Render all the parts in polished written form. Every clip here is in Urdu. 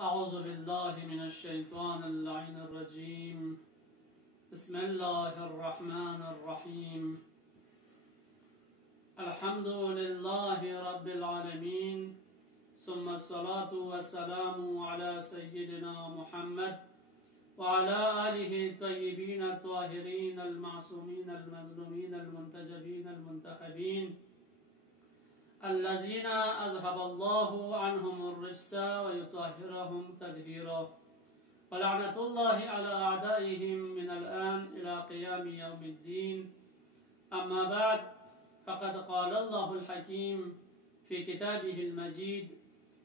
أعوذ بالله من الشيطان اللعين الرجيم. بسم الله الرحمن الرحيم. الحمد لله رب العالمين، ثم الصلاة والسلام على سيدنا محمد وعلى آله الطيبين الطاهرين المعصومين المظلومين المنتجبين المنتخبين الذين أذهب الله عنهم الرجس ويطهرهم تطهيرا، ولعنة الله على أعدائهم من الآن إلى قيام يوم الدين. أما بعد، فقد قال الله الحكيم في كتابه المجيد: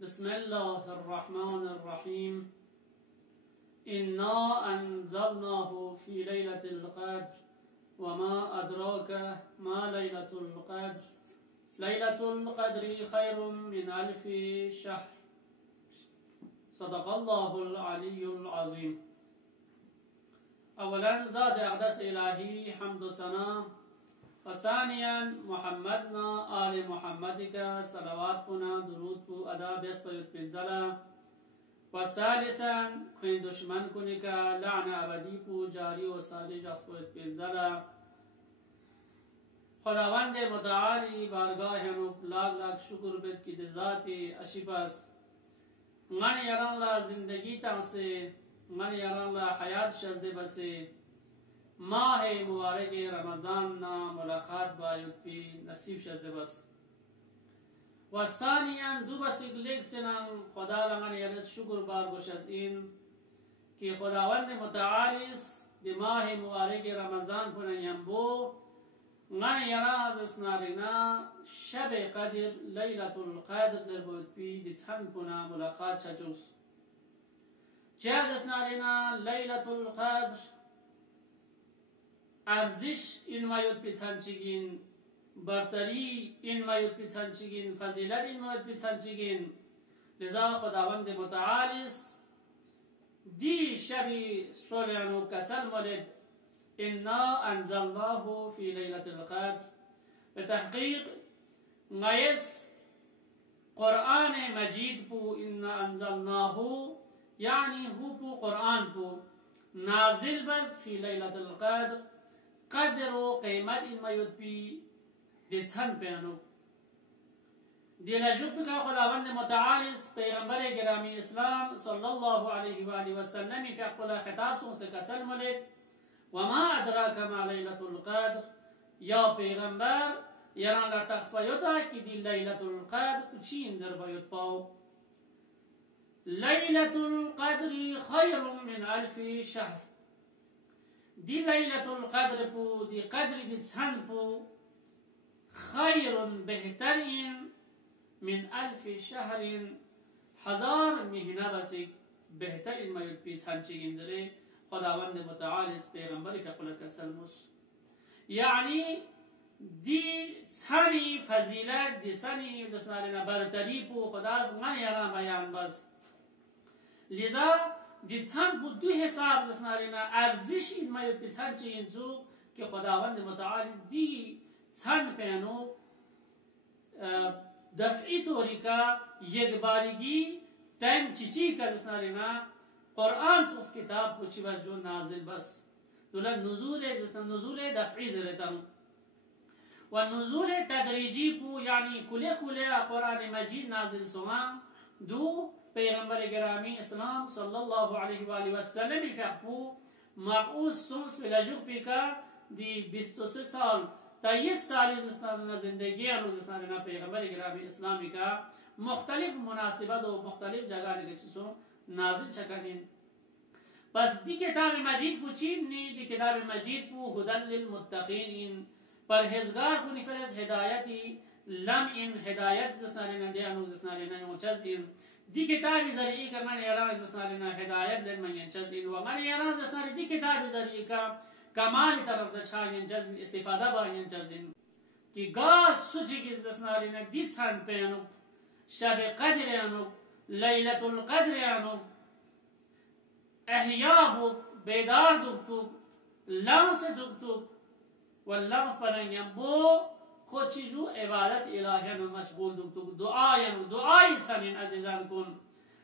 بسم الله الرحمن الرحيم. إنا أنزلناه في ليلة القدر وما أدراك ما ليلة القدر. ليلة القدر خير من 1000 شهر. صدق الله العلي العظيم. أولا ذات أقدس إلهي حمد سنا، وثانيا محمدنا آل محمد کا صلوات کنا درود کو ادا بیس پیوت پنزلا، وثالثا خین دشمن کنی کا لعن ابدی کو جاری و ساری جخص پیوت پنزلا. خداوند متعالی بارگاه انوک لاغ لاغ شکر بید کی ذاتی اشیباس من یران لا زندگی تانسے من یران لا حیات شزده بسے ماہ مبارک رمضان نا ملاقات بایوک پی نصیب شزده بس. و ثانیاً دو بس اگلیگ سنان خدا لمن یرس شکر بارگوش از این که خداوند متعالیس دی ماہ مبارک رمضان کنن ینبو من يراز اسنارنا شب قدر ليلة القدر زربوت بي دي تسنكنا ملاقات شجوس جاز اسنارنا ليلة القدر ارزش این ما یود پیتسانچگین برتری این ما یود پیتسانچگین فضیلت این ما یود پیتسانچگین. لذا خداوند متعالیس دی شبی سولانو کسل مولد إنا أنزلناه في ليلة القدر. بتحقيق غيس قرآن مجيد بو إنا أنزلناه يعني هو بو قرآن بو نازل بس في ليلة القدر قدر و قيمت إما يدبي دي تسن بيانو دي لجوب بك خداوند متعالس پیغمبر گرامی اسلام صلى الله عليه وآله وسلم في أقبل خطاب سنس كسل ملد: وما أدراك ما ليلة القدر. يا پیغمبر يران لر تقص بايوتا كي دي ليلة القدر كچين زر بايوت باو. ليلة القدر خير من 1000 شهر. دي ليلة القدر بو دي قدر دي تسان بو خير بهترين من 1000 شهر. 1000 مهنه بسك بهترين ما يود بي تسان چيگين زره خداوند متعالیس پیغمبری که قلت سلموس یعنی دی سانی فضیلت دی سانی جسنارنا برتری پو خداز من یران بیان بس. لذا دی چند پو دو حساب جسنارنا ارزش این مایود پی چند چه انزو که خداوند متعالیس دی چند پینو دفعی طوری که یک بارگی تایم چیچی که جسنارنا قرآن تو اس کتاب کو چی بس جو نازل بس دولا نزول جسنا نزول دفعی زرتم و نزول تدریجی پو یعنی کلی کلی قرآن مجید نازل سوا دو پیغمبر گرامی اسلام صلی اللہ علیہ وآلہ وسلم فقپو مبعوث سنس لجوق پیکا دی 23 سال 23 سالی جسنا زندگی انو جسنا پیغمبر گرامی اسلامی کا مختلف مناسبت و مختلف جگہ لگے چیزوں نازل چکنین. پس دی کتاب مجید کو چین نی دی کتاب مجید کو هدى للمتقین پرهیزگار کو نفرز ہدایتی لم ان ہدایت زسنالنا دی انو زسنالنا یونچز دین دی کتاب ذریعی کا من یران زسنالنا ہدایت لن من ینچز دین و من یران زسنال دی کتاب ذریعی کا کمال طرف دچھا ینچز دین استفادہ با ینچز دین کی گاس سجی کی زسنالنا دی چھان پینو شب قدر انو ليلة القدر يعني احيابك بيدار دكتوك لمس دكتوك واللمس بنان ينبو خود چیزو عبادت الهی مشغول دکتو دعای سنین عزیزان کن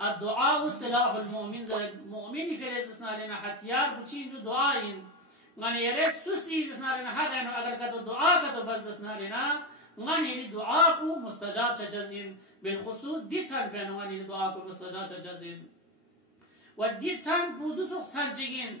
الدعاء سلاح المؤمن المؤمن في رزقنا حتيار بچين جو دعاين غني يرس سوسي زسنا حاجه اگر كتو دعاء كتو بس زسنا غني دعاء کو مستجاب شجزين بالخصوص دي سان بينو غني دعاء کو مستجاب شجزين ودي سان بودو سانجين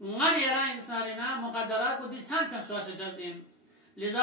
ngani yaran sarena muqaddarat ko di san kan shwa shajazin liza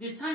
di san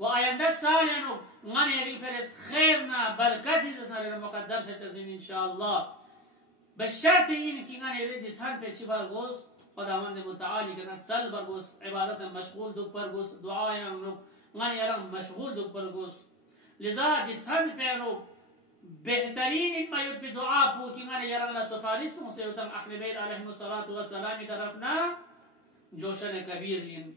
وآینده سال اینو غنی ریفرس خیرنا برکتی زسنارنا مقدر شچزین انشاءالله به شرط این که غنی ریدی سال پیچی برگوز خداوند متعالی کنند سال برگوز عبادت مشغول دو برگوز دعای انو غنی ارم مشغول دو برگوز لذا دی سال پیانو بهترین این مایود پی دعا پو که غنی ارم لسفارستون سیوتم اهل بیت علیهم الصلاة والسلام طرفنا جوشن کبیر لین